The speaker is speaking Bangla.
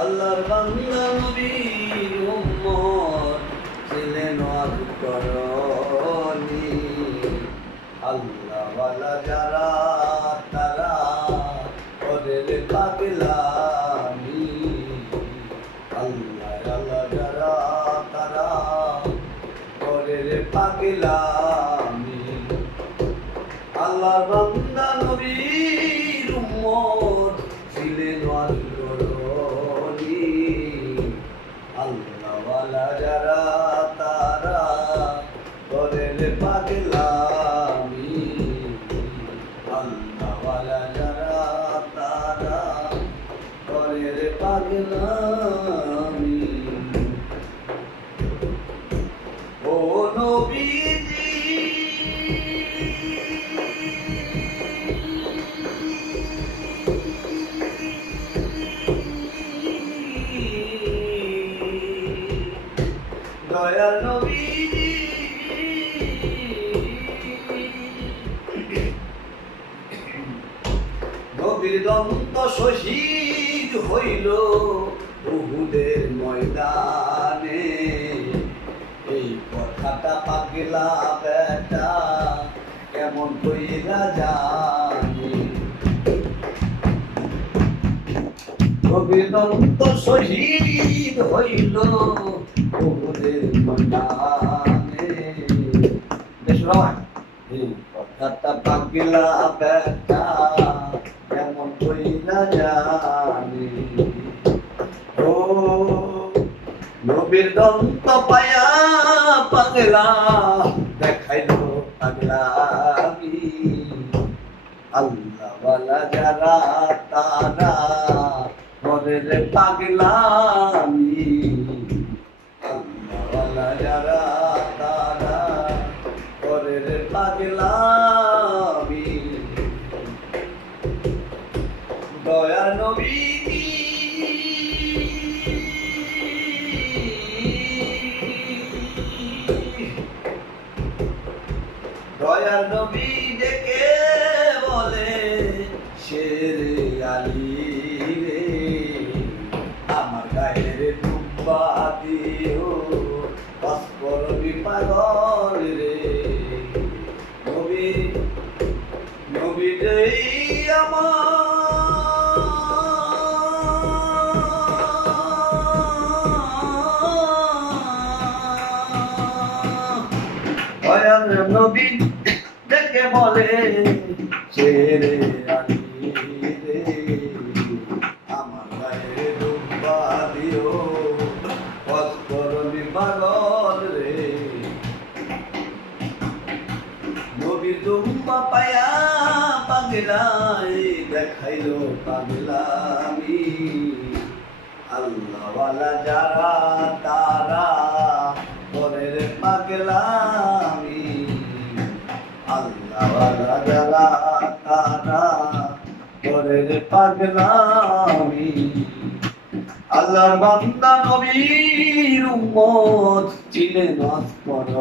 আল্লাহর বান্দা নবীর উম্মত ছিলেন করনি আল্লাহ ওয়ালা যারা তারা ওদের পাগলামি আল্লাহ আল্লাহ যারা তারা ওদের পাগলামি আল্লাহর বান্দা নবীর উম্মত ছিলেন করনি আল্লাহ ওয়ালা যারা তারা ওদের পাগলামি আল্লাহ ওয়ালা যারা তারা ওদের পাগলামি ও নবীজি দয়াল নবীজি নবীর দন্ত শহীদ হইল উহুদের ময়দানে এই কথাটা পাগলা বেটা কেমন কইরা জানি নবীর দন্ত শহীদ হইল উহুদের ময়দানে এই কথাটা পাগলা বেটা কেমন কইরা জানি ও নবীর দন্ত পায়া পাগলা দেখাইলো পাগলামি আল্লাহ ওয়ালা যারা তারা ওদের পাগলামি আল্লাহ ওয়ালা যারা তারা ওদের পাগলামি দয়া নবী দয়ার নবী ডেকে বলে শেরে আলী রে আমার গায়ের ডুব্বা দিও অস্পর বিপাগল রে নবী নবী দেই আমার দয়ার নবী ডেকে বলে ছেড়ে আলী রে আমার গায়ে ডুব্বা দিও অস্পর বিপাগল রে নবীর ডুব্বা পায়া পাগলাই দেখাইলো পাগলামি আল্লাহ ওয়ালা যারা তারা ওদের পাগলামি আল্লাহ ওয়ালা যারা তারা ওদের পাগলামি আল্লাহর বান্দা নবীর উম্মত ছিলেন করনি